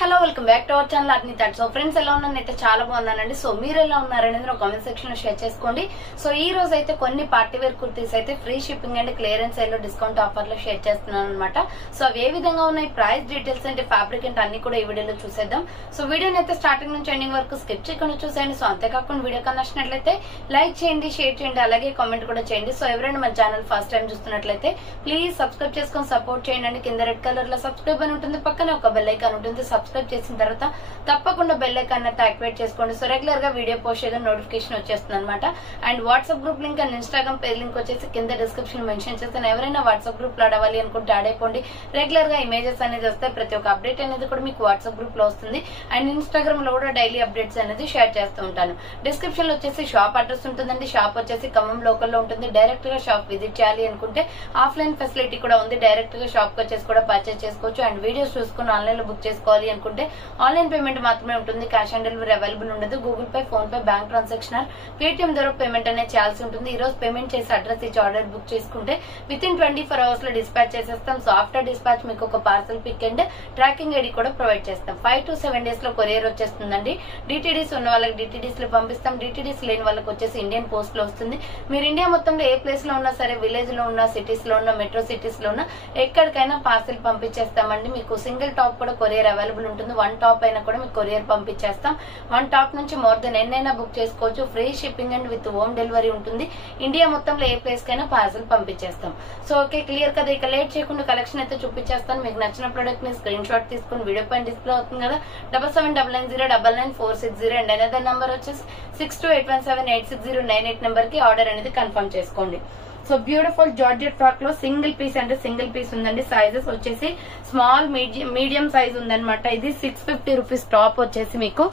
Hello welcome back to our channel అర్ని thought. So friends ఎలా ఉన్నానైతే చాలా బాగున్నానండి. సో మీరు ఎలా ఉన్నారనేది నా కామెంట్ సెక్షన్ లో షేర్ చేసుకోండి. సో ఈ రోజు అయితే కొన్ని పార్టీ వేర్ కుర్తీస్ అయితే free shipping and clearance sale లో డిస్కౌంట్ ఆఫర్ లో షేర్ చేస్తున్నాను అనమాట. సో అవి ఏ విధంగా ఉన్నాయి, ప్రైస్ డీటెయిల్స్ అంటే ఫ్యాబ్రిక్ అంటే అన్ని కూడా ఈ వీడియోలో చూసేద్దాం. సో వీడియోని అయితే స్టార్టింగ్ నుంచి ఎండింగ్ వరకు స్కిప్ చేయకుండా చూసేయండి. సో అంతేకాకుండా వీడియో కన్నా నచ్చినట్లయితే లైక్ చేయండి, షేర్ చేయండి, అలాగే కామెంట్ కూడా చేయండి. సో ఎవరైనా మన ఛానల్ ఫస్ట్ టైం చూస్తున్నట్లయితే ప్లీజ్ సబ్స్క్రైబ్ చేసుకొని సపోర్ట్ చేయండి. కింద రెడ్ కలర్ లో సబ్స్క్రైబ్ అని ఉంటుంది, పక్కనే ఒక బెల్ ఐకాన్ ఉంటుంది. సబ్స్క్రైబ్ చేసిన తర్వాత తప్పకుండా బెల్ ఐకాన్ అయితే యాక్టివేట్ చేసుకోండి. సో రెగ్యులర్ గా వీడియో పోస్ట్ చేయడం నోటిఫికేషన్ వచ్చేస్తుంది అనమాట. And WhatsApp group link and Instagram page link వచ్చేసి కింద డిస్క్రిప్షన్ మెన్షన్ చేస్తాను. ఎవరైనా వాట్సాప్ గ్రూప్ లో అడవాలి అనుకుంటే యాడ్ అయిపోండి. రెగ్యులర్ గా ఇమేజెస్ అనేది వస్తాయి, ప్రతి ఒక్క అప్డేట్ అనేది కూడా మీకు వాట్సాప్ గ్రూప్ లో వస్తుంది. అండ్ ఇన్స్టాగ్రామ్ లో కూడా డైలీ అప్డేట్స్ అనేది షేర్ చేస్తూ ఉంటాను. డిస్క్రిప్షన్ లో వచ్చేసి షాప్ అడ్రస్ ఉంటుందండి. షాప్ వచ్చేసి ఖమ్మం లోకల్ లో ఉంటుంది. డైరెక్ట్ గా షాప్ విజిట్ చేయాలి అనుకుంటే ఆఫ్లైన్ ఫెసిలిటీ కూడా ఉంది. డైరెక్ట్ గా షాప్ కి వచ్చేసి కూడా పర్చేస్ చేసుకోవచ్చు. అండ్ వీడియోస్ చూసుకుని ఆన్లైన్ లో బుక్ చేసుకోవాలి అనుకుంటే ఆన్లైన్ పేమెంట్ మాత్రమే ఉంటుంది. క్యాష్ ఆన్ డెలివరీ అవైలబుల్ ఉండదు. Google Pay, PhonePe, bank transaction, Paytm ద్వారా పేమెంట్ అనేది చేయాల్సి ఉంటుంది. ఈ రోజు పేమెంట్ చేసి అడ్రస్ ఇచ్చి ఆర్డర్ బుక్ చేసుకుంటే విత్ ఇన్ 24 hours లో డిస్పాచ్ చేసేస్తాం. సో ఆఫ్టర్ డిస్పాచ్ మీకు ఒక parcel pick and tracking ID కూడా ప్రొవైడ్ చేస్తాం. 5 to 7 days లో కొరియర్ వచ్చేస్తుందండి. డిటిడిస్ ఉన్న వాళ్ళకి డిటిడిస్ లో పంపిస్తాం. డిటిడిస్ లేని వాళ్ళకి వచ్చేసి ఇండియన్ పోస్ట్ లో వస్తుంది. మీరు ఇండియా మొత్తంలో ఏ ప్లేస్ లో ఉన్నా సరే, విలేజ్ లో ఉన్నా, సిటీస్ లో ఉన్నా, మెట్రో సిటీస్ లో ఉన్నా, ఎక్కడికైనా పార్సల్ పంపించేస్తామండి. మీకు సింగిల్ టాప్ కూడా కొరియర్ అవైలబుల్ ఉంటుంది. 1 టాప్ అయినా కూడా మీకు కొరియర్ పంపించేస్తాం. 1 టాప్ నుంచి మోర్ దెన్ ఎన్నైనా బుక్ చేసుకోవచ్చు. Free shipping and with home delivery ఉంటుంది. ఇండియా మొత్తంలో ఏ ప్లేస్ కైనా పార్సల్ పంపించేస్తాం. సో ఓకే, క్లియర్ కదా. ఇక లేట్ చేయకుండా కలెక్షన్ అయితే చూపించేస్తాను. మీకు నచ్చిన ప్రొడక్ట్ ని స్క్రీన్ షాట్ తీసుకుని వీడియో పైన డిస్ప్లే అవుతుంది కదా, 7799099460 అండ్ అనదర్ నెంబర్ వచ్చేసి 6281786098 నెంబర్ కి ఆర్డర్ అనేది కన్ఫర్మ్ చేసుకోండి. సో బ్యూటిఫుల్ జార్జెట్ ఫ్రాక్ లో సింగిల్ పీస్ అంటే సింగిల్ పీస్ ఉందండి. సైజెస్ వచ్చేసి స్మాల్, మీడియం సైజ్ ఉందన్నమాట. ఇది 650 రూపీస్. టాప్ వచ్చేసి మీకు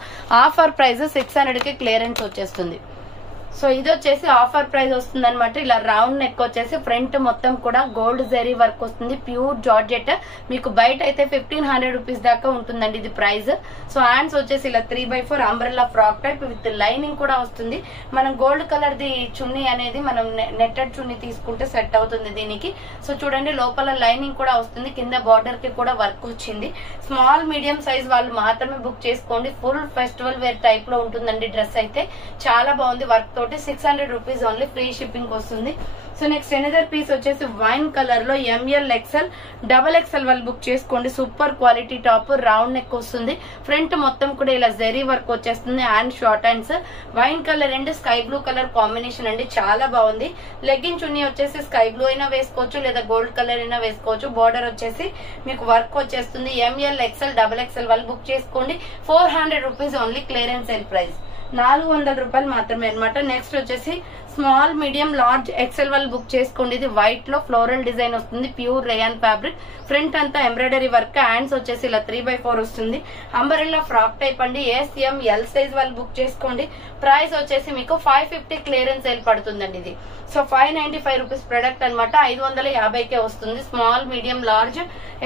ఆఫర్ ప్రైస్ 600 కి క్లియరెన్స్ వచ్చేస్తుంది. సో ఇది వచ్చేసి ఆఫర్ ప్రైస్ వస్తుంది అనమాట. ఇలా రౌండ్ నెక్ వచ్చేసి ఫ్రంట్ మొత్తం కూడా గోల్డ్ జరీ వర్క్ వస్తుంది. Pure georgette. మీకు బయట అయితే 1500 రూపీస్ దాకా ఉంటుందండి ఇది ప్రైస్. సో హ్యాండ్స్ వచ్చేసి ఇలా 3/4 umbrella frock type with lining కూడా వస్తుంది. మనం గోల్డ్ కలర్ ది చున్నీ అనేది మనం నెట్టెడ్ చున్నీ తీసుకుంటే సెట్ అవుతుంది దీనికి. సో చూడండి, లోపల లైనింగ్ కూడా వస్తుంది. కింద బార్డర్ కి కూడా వర్క్ వచ్చింది. స్మాల్ మీడియం సైజ్ వాళ్ళు మాత్రమే బుక్ చేసుకోండి. ఫుల్ ఫెస్టివల్ వేర్ టైప్ లో ఉంటుందండి డ్రెస్ అయితే. చాలా బాగుంది. వర్క్ తోటి 600 రూపీస్ ఓన్లీ. ఫ్రీ షిప్పింగ్ వస్తుంది. సో నెక్స్ట్ ఎనదర్ పీస్ వచ్చేసి వైన్ కలర్ లో ML XL XXL వాళ్ళు బుక్ చేసుకోండి. Super quality top, round neck వస్తుంది. ఫ్రంట్ మొత్తం కూడా ఇలా జరీ వర్క్ వచ్చేస్తుంది. And short hands. Wine colour and sky blue colour combination అండి, చాలా బాగుంది. లెగ్గిన్ చున్నీ వచ్చేసి స్కై బ్లూ అయినా వేసుకోవచ్చు, లేదా గోల్డ్ కలర్ అయినా వేసుకోవచ్చు. బార్డర్ వచ్చేసి మీకు వర్క్ వచ్చేస్తుంది. ML XL XXL వాళ్ళు బుక్ చేసుకోండి. 400 rupees only. Clearance sale price 400 రూపాయలు మాత్రమే అనమాట. నెక్స్ట్ వచ్చేసి స్మాల్, మీడియం, లార్జ్, XL వాళ్ళు బుక్ చేసుకోండి. ఇది వైట్ లో ఫ్లోరల్ డిజైన్ వస్తుంది. Pure rayon fabric. ఫ్రంట్ అంతా ఎంబ్రాయిడరీ వర్క్. హ్యాండ్స్ వచ్చేసి ఇలా 3/4 వస్తుంది. అంబరెల్లా ఫ్రాక్ టైప్ అండి. SM L సైజ్ వాళ్ళు బుక్ చేసుకోండి. ప్రైస్ వచ్చేసి మీకు 550 క్లియరెన్స్ సేల్ పడుతుందండి ఇది. సో 595 రూపీస్ ప్రొడక్ట్ అనమాట. 550కే వస్తుంది. స్మాల్, మీడియం, లార్జ్,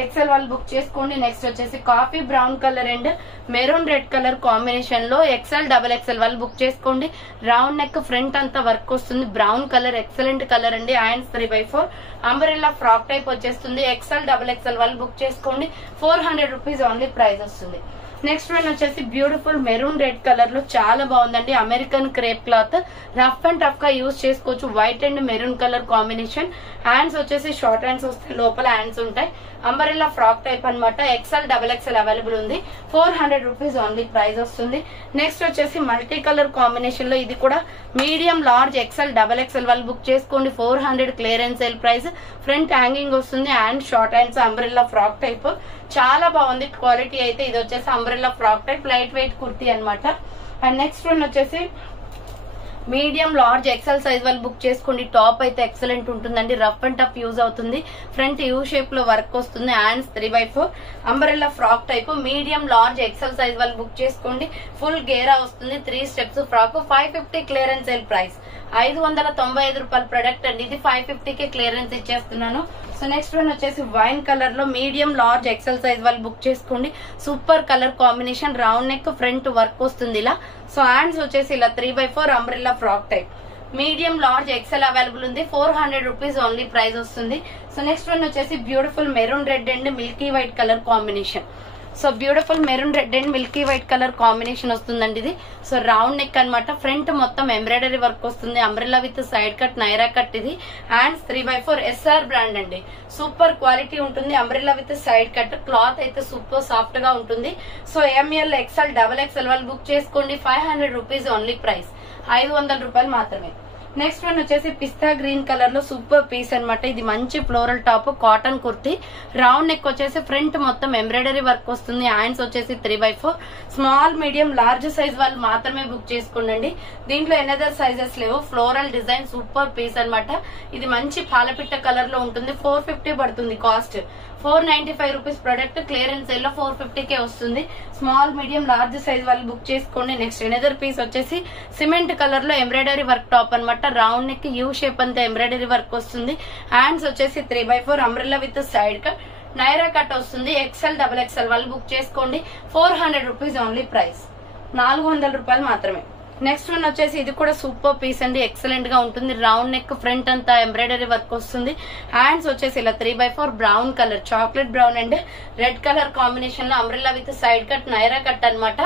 XL వాళ్ళు బుక్ చేసుకోండి. నెక్స్ట్ వచ్చేసి coffee brown colour and maroon red colour combination లో XL XXL వాళ్ళు బుక్ చేసుకోండి. రౌండ్ నెక్, ఫ్రంట్ అంతా వర్క్ వస్తుంది. బ్రౌన్ కలర్ ఎక్సలెంట్ కలర్ అండి. హ్యాండ్స్ 3/4 అంబరెల్లా ఫ్రాక్ టైప్ వచ్చేస్తుంది. XL XXL వాళ్ళు బుక్ చేసుకోండి. 400 రూపీస్ ఓన్లీ ప్రైస్ వస్తుంది. నెక్స్ట్ వన్ వచ్చేసి బ్యూటిఫుల్ మెరూన్ రెడ్ కలర్ లో చాలా బాగుందండి. American crepe cloth. Rough and tough గా యూజ్ చేసుకోవచ్చు. White and maroon colour combination. Hands వచ్చేసి షార్ట్ హ్యాండ్స్ వస్తాయి, లోపల హ్యాండ్స్ ఉంటాయి. అంబరెల్లా ఫ్రాక్ టైప్ అనమాట. XL XXL అవైలబుల్ ఉంది. 400 రూపీస్ ఓన్లీ ప్రైస్ వస్తుంది. నెక్స్ట్ వచ్చేసి మల్టీ కలర్ కాంబినేషన్ లో ఇది కూడా మీడియం, లార్జ్, XL XXL వాళ్ళు బుక్ చేసుకోండి. 400 clearance sale price. Front hanging వస్తుంది. And short hands umbrella frock type. చాలా బాగుంది క్వాలిటీ అయితే. ఇది వచ్చేసి umbrella frock type, light weight kurti అనమాట. అండ్ నెక్స్ట్ వన్ వచ్చేసి మీడియం, లార్జ్, XL సైజ్ వాళ్ళు బుక్ చేసుకోండి. టాప్ అయితే ఎక్సలెంట్ ఉంటుందండి. రఫ్ అండ్ టఫ్ యూజ్ అవుతుంది. ఫ్రంట్ యూ షేప్ లో వర్క్ వస్తుంది. Hands 3/4 umbrella frock type. Medium, large, XL size వాళ్ళు బుక్ చేసుకోండి. ఫుల్ గేరా వస్తుంది. 3 steps frock. 550 clearance sale price. 595 రూపాయల ప్రొడక్ట్ అండి. ఇది 550కే క్లియరెన్స్ ఇచ్చేస్తున్నాను. సో నెక్స్ట్ వన్ వచ్చేసి వైన్ కలర్ లో మీడియం, లార్జ్, XL సైజ్ వాళ్ళు బుక్ చేసుకోండి. Super colour combination. Round neck, front work వస్తుంది ఇలా. సో హ్యాండ్స్ వచ్చేసి ఇలా 3/4 umbrella frock type. Medium, large, XL available ఉంది. 400 రూపీస్ ఓన్లీ ప్రైస్ వస్తుంది. సో నెక్స్ట్ వన్ వచ్చేసి beautiful maroon red and milky white colour combination. So beautiful maroon red and milky white colour combination వస్తుందండి ఇది. So round neck అనమాట, front మొత్తం embroidery work వస్తుంది, umbrella with side cut Naira cut ఇది. Hands 3/4 SR brand అండి, super quality ఉంటుంది. Umbrella with side cut, cloth అయితే super soft గా ఉంటుంది. సో ML XL XXL వాళ్ళు బుక్ చేసుకోండి. 500 రూపీస్ ఓన్లీ ప్రైస్, 500 రూపాయలు మాత్రమే. నెక్స్ట్ వన్ వచ్చేసి పిస్తా గ్రీన్ కలర్ లో సూపర్ పీస్ అనమాట. ఇది మంచి floral top, cotton kurti, round neck వచ్చేసి ఫ్రంట్ మొత్తం ఎంబ్రాయిడరీ వర్క్ వస్తుంది. హ్యాండ్స్ వచ్చేసి 3/4. స్మాల్ మీడియం లార్జ్ సైజ్ వాళ్ళు మాత్రమే బుక్ చేసుకోండి. దీంట్లో ఎనదర్ సైజెస్ లేవు. ఫ్లోరల్ డిజైన్ సూపర్ పీస్ అనమాట. ఇది మంచి పాలపిట్ట కలర్ లో ఉంటుంది. 450 పడుతుంది cost. 495 rupees product clearance sale లో 450కే వస్తుంది. స్మాల్ మీడియం లార్జ్ సైజ్ వాళ్ళు బుక్ చేసుకోండి. నెక్స్ట్ ఎనదర్ పీస్ వచ్చేసి సిమెంట్ కలర్ లో ఎంబ్రాయిడరీ వర్క్ టాప్ అనమాట. రౌండ్ నెక్ యూ షేప్ అంతా ఎంబ్రాయిడరీ వర్క్ వస్తుంది. హ్యాండ్స్ వచ్చేసి 3/4 umbrella with side cut Naira cut వస్తుంది. XL XXL వాళ్ళు బుక్ చేసుకోండి. 400 రూపీస్ ఓన్లీ ప్రైస్, 400 రూపాయలు మాత్రమే. నెక్స్ట్ వన్ వచ్చేసి ఇది కూడా సూపర్ పీస్ అండి, ఎక్సలెంట్ గా ఉంటుంది. రౌండ్ నెక్ ఫ్రంట్ అంతా ఎంబ్రాయిడరీ వర్క్ వస్తుంది. హ్యాండ్స్ వచ్చేసి ఇలా 3/4 brown colour, chocolate brown and red colour combination లో umbrella with side cut Naira cut అనమాట.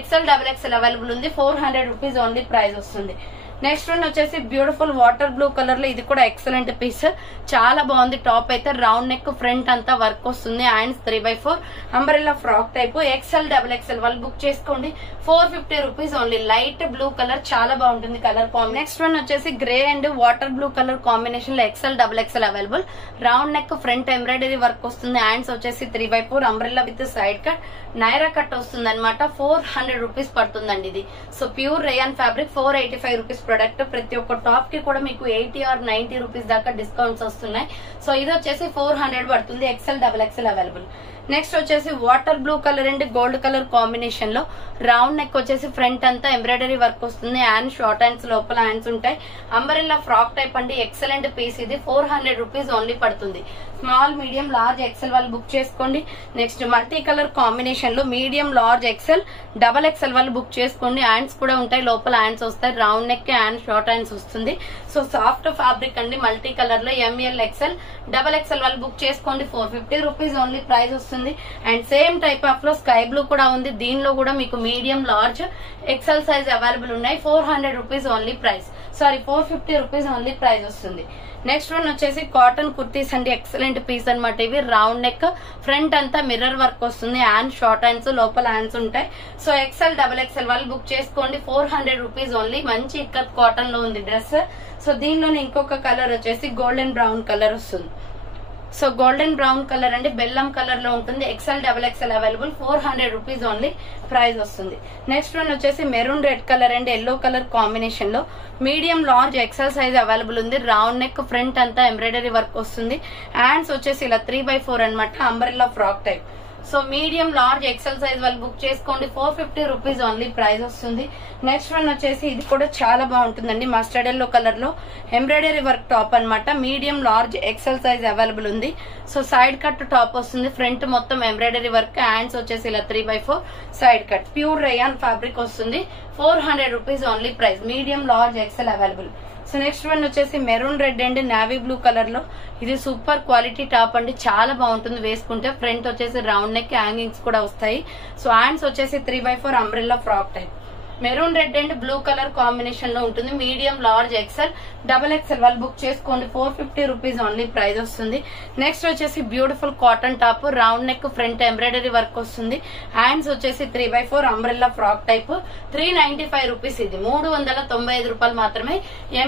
XL XXL అవైలబుల్ ఉంది. 400 రూపీస్ ఓన్లీ ప్రైస్ వస్తుంది. నెక్స్ట్ వన్ వచ్చేసి బ్యూటిఫుల్ వాటర్ బ్లూ కలర్ లో, ఇది కూడా ఎక్సలెంట్ పీస్, చాలా బాగుంది. టాప్ అయితే రౌండ్ నెక్ ఫ్రంట్ అంతా వర్క్ వస్తుంది. Hands 3/4 umbrella frock type. XL XXL వాళ్ళు బుక్ చేసుకోండి. 450 rupees only. Light blue colour, చాలా బాగుంటుంది కలర్ కాంబినేషన్. నెక్స్ట్ వన్ వచ్చేసి grey and water blue colour combination లో XL XXL available. Round neck front embroidery work వస్తుంది. Hands వచ్చేసి 3/4 umbrella with side cut Naira cut వస్తుంది అనమాట. 400 రూపీస్ పడుతుందండి ఇది. So pure rayon fabric, 485 rupees product. ప్రతి ఒక్క టాప్ కి కూడా మీకు 80 or 90 రూపీస్ దాకా డిస్కౌంట్స్ వస్తున్నాయి. సో ఇది వచ్చేసి 400 పడుతుంది. XL XXL available. నెక్స్ట్ వచ్చేసి water blue colour and gold colour combination లో రౌండ్ నెక్ వచ్చేసి ఫ్రంట్ అంతా ఎంబ్రాయిడరీ వర్క్ వస్తుంది. హ్యాండ్ షార్ట్ హ్యాండ్స్, లోపల హ్యాండ్స్ ఉంటాయి. అంబ్రెల్లా ఫ్రాక్ టైప్ అండి, ఎక్సలెంట్ పీస్ ఇది. 400 రూపీస్ ఓన్లీ పడుతుంది. స్మాల్ మీడియం లార్జ్ XL వాళ్ళు బుక్ చేసుకోండి. నెక్స్ట్ మల్టీ కలర్ కాంబినేషన్ లో మీడియం లార్జ్ XL XXL వాళ్ళు బుక్ చేసుకోండి. హ్యాండ్స్ కూడా ఉంటాయి, లోపల హ్యాండ్స్ వస్తాయి. Round neck hand short hands వస్తుంది. సో సాఫ్ట్ ఫ్యాబ్రిక్ అండి, మల్టీ కలర్ లో ML XL XXL వాళ్ళు బుక్ చేసుకోండి. 450 రూపీస్ ఓన్లీ ప్రైస్ వస్తుంది. అండ్ సేమ్ టైప్ ఆఫ్ లో స్కై బ్లూ కూడా ఉంది. దీనిలో కూడా మీకు medium large XL size available ఉన్నాయి. 400 rupees only price, 450 rupees only price వస్తుంది. నెక్స్ట్ వన్ వచ్చేసి కాటన్ కుర్తీస్ అండి, ఎక్సలెంట్ పీస్ అనమాట. ఇవి రౌండ్ నెక్ ఫ్రంట్ అంతా మిర్రర్ వర్క్ వస్తుంది. హ్యాండ్ షార్ట్ హ్యాండ్స్, లోపల హ్యాండ్స్ ఉంటాయి. సో XL XXL వాళ్ళు బుక్ చేసుకోండి. 400 రూపీస్ ఓన్లీ. మంచి ఇక్కత్ కాటన్ లో ఉంది డ్రెస్. సో దీనిలోనే ఇంకొక కలర్ వచ్చేసి గోల్డెన్ బ్రౌన్ కలర్ వస్తుంది. సో గోల్డెన్ బ్రౌన్ కలర్ అంటే బెల్లం కలర్ లో ఉంటుంది. XL XXL available. 400 rupees only price వస్తుంది. నెక్స్ట్ వన్ వచ్చేసి maroon red colour and yellow colour combination లో medium large XL size available ఉంది. రౌండ్ నెక్ ఫ్రంట్ అంతా ఎంబ్రాయిడరీ వర్క్ వస్తుంది. హ్యాండ్స్ వచ్చేసి ఇలా 3/4 అనమాట, umbrella frock type. So medium large XL size వాళ్ళు బుక్ చేసుకోండి. 450 రూపీస్ ఓన్లీ ప్రైస్ వస్తుంది. నెక్స్ట్ వన్ వచ్చేసి ఇది కూడా చాలా బాగుంటుందండి, మస్టర్డ్ ఎల్లో కలర్ లో ఎంబ్రాయిడరీ వర్క్ టాప్ అనమాట. Medium large XL size available ఉంది. సో సైడ్ కట్ టాప్ వస్తుంది. ఫ్రంట్ మొత్తం ఎంబ్రాయిడరీ వర్క్. హ్యాండ్స్ వచ్చేసి ఇలా 3/4 side cut. Pure rayon fabric వస్తుంది. 400 rupees only price. Medium large XL available. So next one వచ్చేసి maroon red and navy blue colour లో, ఇది super quality top అండి, చాలా బాగుంటుంది వేసుకుంటే. ఫ్రంట్ వచ్చేసి రౌండ్ నెక్, హ్యాంగింగ్స్ కూడా వస్తాయి. సో హ్యాండ్స్ వచ్చేసి 3/4 umbrella frock type. Maroon red and blue colour combination లో ఉంటుంది. మీడియం లార్జ్ XL XXL వాళ్ళు బుక్ చేసుకోండి. 450 రూపీస్ ఓన్లీ ప్రైస్ వస్తుంది. నెక్స్ట్ వచ్చేసి beautiful cotton top, round neck front embroidery work వస్తుంది. హ్యాండ్స్ వచ్చేసి 3/4 అంబ్రెల్లా ఫ్రాక్ టైప్. 395 రూపీస్. ఇది 395 రూపాయలు మాత్రమే.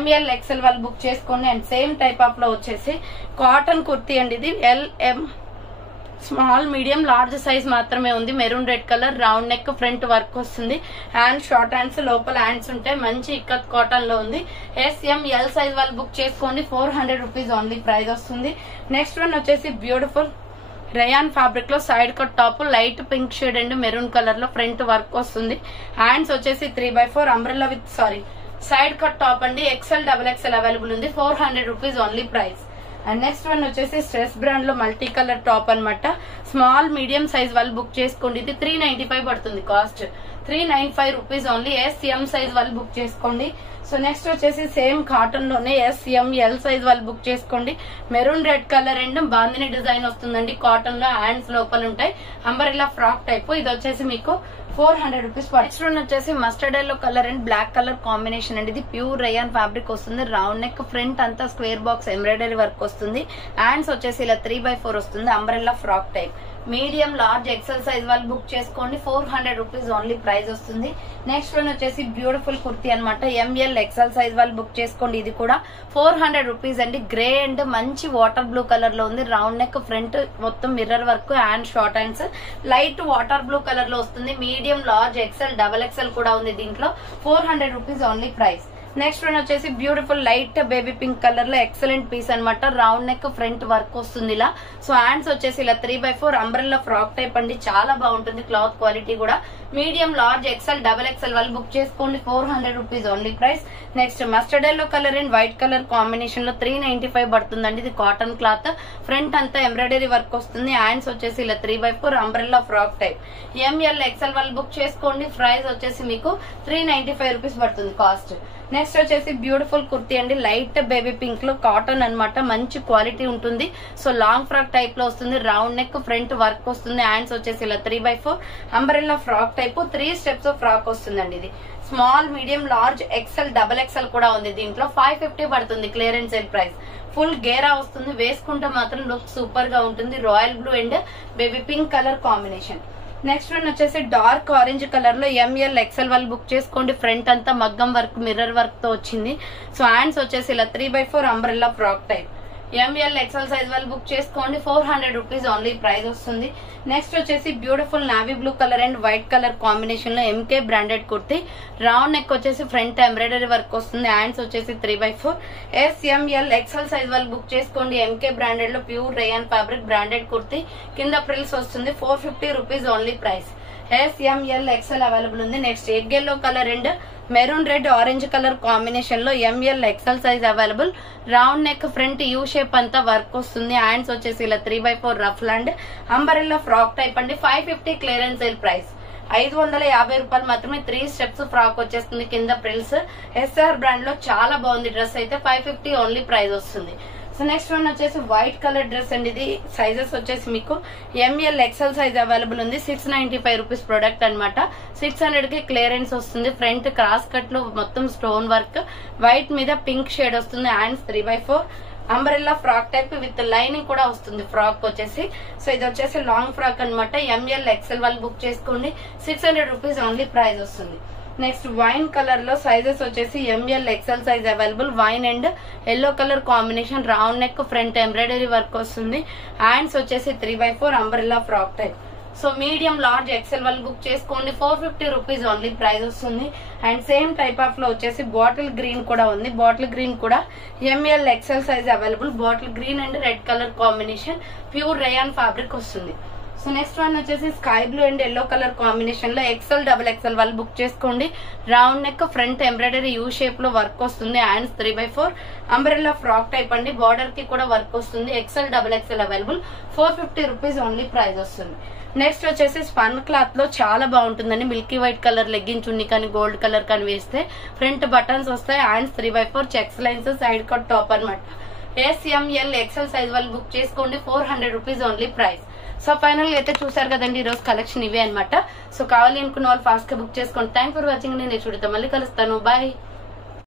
ML XL వాళ్ళు బుక్ చేసుకోండి. అండ్ సేమ్ టైప్ ఆఫ్ లో వచ్చేసి కాటన్ కుర్తీ అండి. ఇది LM small medium large size మాత్రమే ఉంది. Maroon red colour, round neck front work వస్తుంది. హ్యాండ్ షార్ట్ హ్యాండ్స్, లోపల హ్యాండ్స్ ఉంటాయి. మంచి ఇక్కత్ కాటన్ లో ఉంది. SML సైజ్ వాళ్ళు బుక్ చేసుకోండి. 400 రూపీస్ ఓన్లీ ప్రైస్ వస్తుంది. నెక్స్ట్ వన్ వచ్చేసి బ్యూటిఫుల్ రేయాన్ ఫ్యాబ్రిక్ లో side cut top, light pink shade and maroon colour లో ఫ్రంట్ వర్క్ వస్తుంది. హ్యాండ్స్ వచ్చేసి 3/4 umbrella with side cut top అండి. XL XXL అవైలబుల్ ఉంది. 400 rupees only price. And next one వచ్చేసి stress brand లో multi colour top అనమాట. Small medium size వాళ్ళు book చేసుకోండి. ఇది 395 పడుతుంది cost. 395 rupees only. S M size వాళ్ళు బుక్ చేసుకోండి. సో నెక్స్ట్ వచ్చేసి సేమ్ కాటన్ లోనే ఎస్ఎంఎల్ సైజ్ వాళ్ళు బుక్ చేసుకోండి. Maroon red colour and bandhani design వస్తుందండి. కాటన్ లో హ్యాండ్స్ లోపల ఉంటాయి. Umbrella frock type. ఇది వచ్చేసి మీకు 400 రూపీస్. నెక్స్ట్ వన్ వచ్చేసి mustard yellow colour and black colour combination అండి. ఇది ప్యూర్ రయాన్ ఫ్యాబ్రిక్ వస్తుంది. రౌండ్ నెక్, ఫ్రంట్ అంతా స్క్వేర్ బాక్స్ ఎంబ్రాయిడరీ వర్క్ వస్తుంది. హ్యాండ్స్ వచ్చేసి ఇలా 3x4 వస్తుంది. Umbrella frock type. Medium, large, XL size వాళ్ళు బుక్ చేసుకోండి. 400 రూపీస్ ఓన్లీ ప్రైస్ వస్తుంది. నెక్స్ట్ వన్ వచ్చేసి బ్యూటిఫుల్ కుర్తీ అనమాట. ఎంఎల్ ఎక్సెల్ సైజ్ వాళ్ళు బుక్ చేసుకోండి. ఇది కూడా 400 రూపీస్ అండి. గ్రే అండ్ మంచి వాటర్ బ్లూ కలర్ లో ఉంది. రౌండ్ నెక్, ఫ్రంట్ మొత్తం mirror work, hand short hands, light water blue colour లో వస్తుంది. Medium, large, XL, double XL కూడా ఉంది దీంట్లో. 400 rupees only price. Next one వచ్చేసి beautiful light baby pink colour లో ఎక్సలెంట్ పీస్ అనమాట. రౌండ్ నెక్, ఫ్రంట్ వర్క్ వస్తుంది ఇలా. సో హ్యాండ్స్ వచ్చేసి ఇలా 3x4 అంబ్రెల్లా ఫ్రాక్ టైప్ అండి. చాలా బాగుంటుంది. క్లాత్ క్వాలిటీ కూడా. Medium, large, XL, double XL వాళ్ళు బుక్ చేసుకోండి. 400 rupees only price. Next mustard yellow colour and white colour combination లో 395 పడుతుందండి. ఇది కాటన్ క్లాత్. ఫ్రంట్ అంతా ఎంబ్రాయిడరీ వర్క్ వస్తుంది. హ్యాండ్స్ వచ్చేసి ఇలా 3x4 umbrella frock type. M L XL వాళ్ళు బుక్ చేసుకోండి. ప్రైస్ వచ్చేసి మీకు 395 రూపీస్ పడుతుంది కాస్ట్. నెక్స్ట్ వచ్చేసి బ్యూటిఫుల్ కుర్తీ అండి. లైట్ బేబీ పింక్ లో కాటన్ అనమాట. మంచి క్వాలిటీ ఉంటుంది. సో లాంగ్ ఫ్రాక్ టైప్ లో వస్తుంది. రౌండ్ నెక్, ఫ్రంట్ వర్క్ వస్తుంది. హ్యాండ్స్ వచ్చేసి ఇలా 3x4 umbrella frock type. 3 steps frock వస్తుందండి. ఇది small, medium, large, XL, double XL కూడా ఉంది దీంట్లో. 550 పడుతుంది క్లియరెన్స్ సేల్ ప్రైస్. ఫుల్ గేరా వస్తుంది. వేసుకుంటే మాత్రం లుక్ సూపర్ గా ఉంటుంది. Royal blue and baby pink colour combination. Next one వచ్చేసి డార్క్ ఆరెంజ్ కలర్ లో ఎంఎల్ ఎక్సెల్ వాళ్ళు బుక్ చేసుకోండి. ఫ్రంట్ అంతా మగ్గం వర్క్, మిర్రర్ వర్క్ తో వచ్చింది. సో హ్యాండ్స్ వచ్చేసి ఇలా 3x4 umbrella frock type. M L XL size వాళ్ళు బుక్ చేసుకోండి. 400 రూపీస్ ఓన్లీ ప్రైస్ వస్తుంది. నెక్స్ట్ వచ్చేసి beautiful navy blue colour and white colour combination లో M K branded kurti. Round neck వచ్చేసి ఫ్రంట్ ఎంబ్రాయిడరీ వర్క్ వస్తుంది. హ్యాండ్స్ వచ్చేసి 3x4. ఎస్ఎంఎల్ ఎక్సెల్ సైజ్ వాళ్ళు book చేసుకోండి. ఎంకే బ్రాండెడ్ లో pure rayon fabric branded kurti. కింద ప్రిల్స్ వస్తుంది. 450 rupees only price. S M L XL available ఉంది. Next egg yellow colour and maroon red orange colour combination లో M L XL size available. Round neck, front U shape అంతా work వస్తుంది. Hands వచ్చేసి ఇలా 3x4 ruff and umbrella frock type అండి. 550 clearance sale price. 550 రూపాయలు మాత్రమే. 3 steps frock వచ్చేస్తుంది. కింద ప్రిల్స్. ఎస్ఆర్ బ్రాండ్ లో చాలా బాగుంది డ్రెస్ అయితే. 550 ఓన్లీ ప్రైస్ వస్తుంది. సో నెక్స్ట్ వన్ వచ్చేసి వైట్ కలర్ డ్రెస్ అండి. ఇది సైజెస్ వచ్చేసి మీకు ఎంఎల్ ఎక్సెల్ సైజ్ అవైలబుల్ ఉంది. 695 రూపీస్ ప్రొడక్ట్ అనమాట. 600 కి క్లియరెన్స్ వస్తుంది. ఫ్రంట్ క్రాస్ కట్ లో మొత్తం స్టోన్ వర్క్, వైట్ మీద పింక్ షేడ్ వస్తుంది. Hands 3x4 umbrella frock type with lining కూడా వస్తుంది ఫ్రాక్ వచ్చేసి. సో ఇది వచ్చేసి లాంగ్ ఫ్రాక్ అనమాట. ఎంఎల్ ఎక్సెల్ వాళ్ళు బుక్ చేసుకోండి. 600 రూపీస్ ఓన్లీ ప్రైస్ వస్తుంది. నెక్స్ట్ వైన్ కలర్ లో సైజెస్ వచ్చేసి M L XL size available. Wine and yellow colour combination. Round neck, front embroidery work వస్తుంది. హ్యాండ్స్ వచ్చేసి 3x4 umbrella frock type. So medium, large, XL వాళ్ళు book చేసుకోండి. 450 rupees only price వస్తుంది. And same type of లో వచ్చేసి bottle green కూడా ఉంది. Bottle green కూడా M L XL size available. Bottle green and red colour combination. Pure rayon fabric వస్తుంది. So next one వచ్చేసి sky blue and yellow colour combination లో XL, double XL వాళ్ళు book చేసుకోండి. Round neck, front embroidery U shape లో work వస్తుంది. Hands 3x4 umbrella frock type అండి. Border కి కూడా వర్క్ వస్తుంది. XL, double XL available. 450 rupees only price వస్తుంది. నెక్స్ట్ వచ్చేసి స్పన్ క్లాత్ లో చాలా బాగుంటుందండి. Milky white colour legging chunni కానీ గోల్డ్ కలర్ కానీ వేస్తే ఫ్రంట్ బటన్స్ వస్తాయి. Hands 3x4 checks lines, side cut top అనమాట. ఎస్ఎంఎల్ ఎక్సెల్ సైజ్ వాళ్ళు బుక్ చేసుకోండి. 400 rupees only price. So final గా అయితే చూసారు కదండి ఈ రోజు కలెక్షన్ ఇవే అనమాట. సో కావాలి అనుకున్న వాళ్ళు ఫాస్ట్ గా బుక్ చేసుకోండి. Thank for watching. నేను చూడతాను. మళ్ళీ కలుస్తాను. బాయ్.